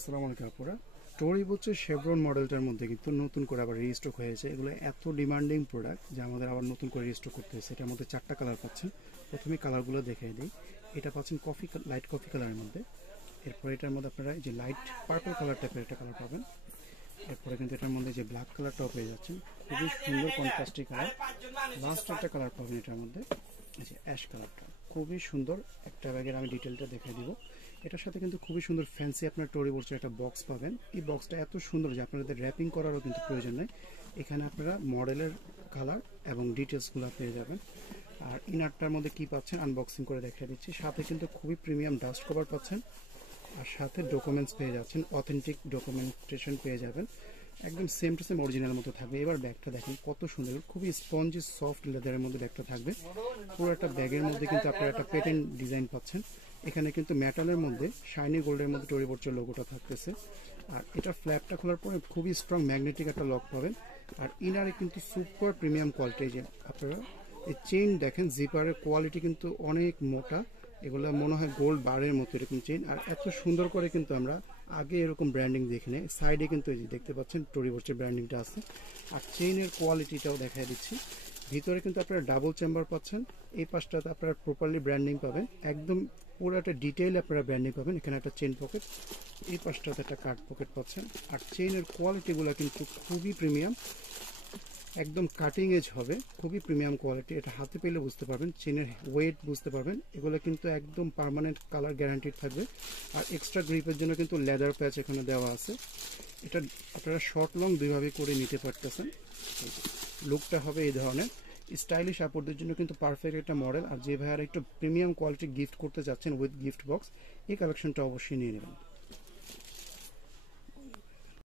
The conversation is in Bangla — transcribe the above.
আসসালামু আলাইকুম আপুরা। টরি হচ্ছে শেভরন মডেলটার মধ্যে কিন্তু নতুন করে আবার রিস্টক হয়েছে। এগুলো এত ডিমান্ডিং প্রোডাক্ট যে আমাদের আবার নতুন করে রিস্টক করতে হয়েছে। এটার মধ্যে 4টা কালার পাচ্ছেন। প্রথমে কালারগুলো দেখিয়ে দিই। এটা পাচ্ছেন লাইট কফি কালারের মধ্যে। এরপর এটার মধ্যে আপনারা এই যে লাইট পার্পল কালার টাইপের একটা কালার পাবেন। এরপরে কিন্তু এটার মধ্যে যে ব্ল্যাক কালারটাও পেয়ে যাচ্ছেন, খুবই সুন্দর কন্ট্রাস্টি কালার। লাস্ট একটা কালার পাবেন এটার মধ্যে, এই যে অ্যাশ কালারটা, খুবই সুন্দর একটা ব্যাগের আমি ডিটেলটা দেখিয়ে দিব। এটার সাথে কিন্তু খুবই সুন্দর ফ্যান্সি আপনার টরি বোর্ডের একটা বক্স পাবেন। এই বক্সটা এত সুন্দর যে আপনাদের র্যাপিং করারও কিন্তু প্রয়োজন নেই। এখানে আপনারা মডেলের কালার এবং ডিটেলসগুলো পেয়ে যাবেন। আর ইনারটার মধ্যে কি পাচ্ছেন আনবক্সিং করে দেখিয়ে দিচ্ছি। সাথে কিন্তু খুবই প্রিমিয়াম ডাস্ট কভার পাচ্ছেন, আর সাথে ডকুমেন্টস পেয়ে যাচ্ছেন, অথেন্টিক ডকুমেন্টেশন পেয়ে যাবেন, একদম সেম টু সেম অরিজিনাল মতো থাকবে। এবার ব্যাগটা দেখেন কত সুন্দর, খুবই স্পঞ্জি সফট লেদারের মধ্যে ব্যাগটা থাকবে। পুরো একটা ব্যাগের মধ্যে কিন্তু আপনারা একটা পেটেন্ট ডিজাইন পাচ্ছেন। এখানে কিন্তু মেটালের মধ্যে শাইনি গোল্ডের মধ্যে টরি বোর্ডের লোগোটা থাকতেছে। আর এটা ফ্ল্যাপটা খোলার পরে খুবই স্ট্রং ম্যাগনেটিক একটা লক পাবেন। আর ইনারে কিন্তু সুপার প্রিমিয়াম কোয়ালিটি। যে আপনারা এই চেইন দেখেন, জিপারের কোয়ালিটি কিন্তু অনেক মোটা, এগুলো মনে হয় গোল্ড বারের মতো এরকম চেইন। আর এত সুন্দর করে কিন্তু আমরা আগে এরকম ব্র্যান্ডিং দেখি না। সাইডে কিন্তু এই যে দেখতে পাচ্ছেন টরি বোর্ডের ব্র্যান্ডিংটা আছে। আর চেইনের কোয়ালিটিটাও দেখাই দিচ্ছি। ভিতরে কিন্তু আপনারা ডাবল চেম্বার পাচ্ছেন, এই পাশটাতে আপনারা প্রপারলি ব্র্যান্ডিং পাবেন, একদম পুরো একটা ডিটেইল আপনারা ব্র্যান্ডিং পাবেন। এখানে একটা চেইন পকেট, এই পাশটাতে একটা কার্ড পকেট পাচ্ছেন। আর চেইনের কোয়ালিটিগুলো কিন্তু খুবই প্রিমিয়াম, একদম কাটিং এজ হবে, খুবই প্রিমিয়াম কোয়ালিটি। এটা হাতে পেলে বুঝতে পারবেন, চেনের ওয়েট বুঝতে পারবেন। এগুলো কিন্তু একদম পার্মানেন্ট কালার গ্যারান্টিড থাকবে। আর এক্সট্রা গ্রিপের জন্য কিন্তু লেদার প্যাচ এখানে দেওয়া আছে। এটা আপনারা শর্ট লং দুইভাবে করে নিতে পারতেছেন। লুকটা হবে এই ধরনের। স্টাইলিশ আপুদের জন্য কিন্তু পারফেক্ট একটা মডেল। আর যে ভাইয়ারা একটু প্রিমিয়াম কোয়ালিটি গিফট করতে যাচ্ছেন উইথ গিফট বক্স, এই কালেকশনটা অবশ্যই নিয়ে নেবেন।